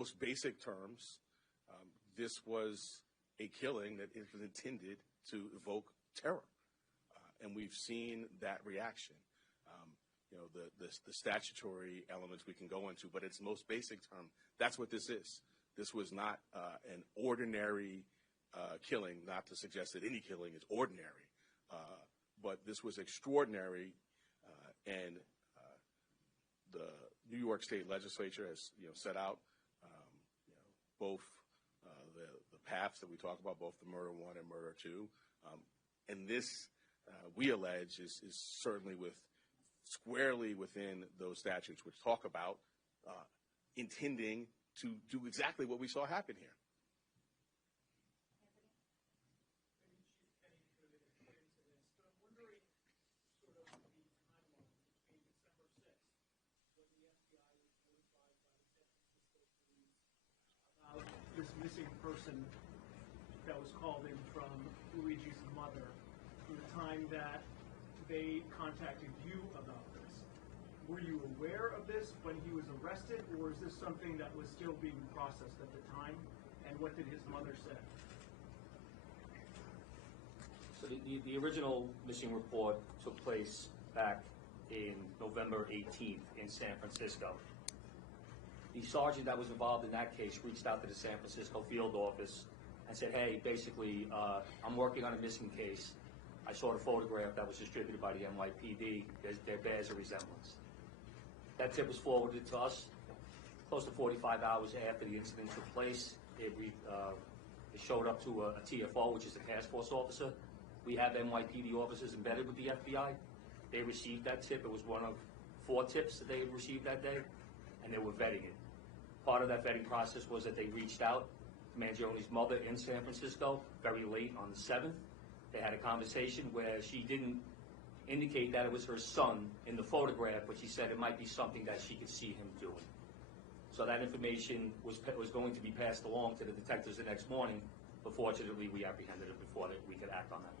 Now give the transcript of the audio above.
most basic terms, this was a killing that is intended to evoke terror. And we've seen that reaction. The statutory elements we can go into, but its most basic term, that's what this is. This was not an ordinary killing, not to suggest that any killing is ordinary, but this was extraordinary, and the New York State Legislature has set out both the paths that we talk about, both the murder one and murder two, and this we allege is certainly squarely within those statutes which talk about intending to do exactly what we saw happen here. This missing person that was called in from Luigi's mother, from the time that they contacted you about this. Were you aware of this when he was arrested, or is this something that was still being processed at the time? And what did his mother say? So the original missing report took place back in November 18th in San Francisco. The sergeant that was involved in that case reached out to the San Francisco field office and said, hey, basically, I'm working on a missing case. I saw the photograph that was distributed by the NYPD. There bears a resemblance. That tip was forwarded to us close to 45 hours after the incident took place. It showed up to a TFO, which is a task force officer. We have NYPD officers embedded with the FBI. They received that tip. It was one of 4 tips that they had received that day, and they were vetting it. Part of that vetting process was that they reached out to Mangione's mother in San Francisco very late on the 7th. They had a conversation where she didn't indicate that it was her son in the photograph, but she said it might be something that she could see him doing. So that information was going to be passed along to the detectives the next morning, but fortunately we apprehended it before we could act on that.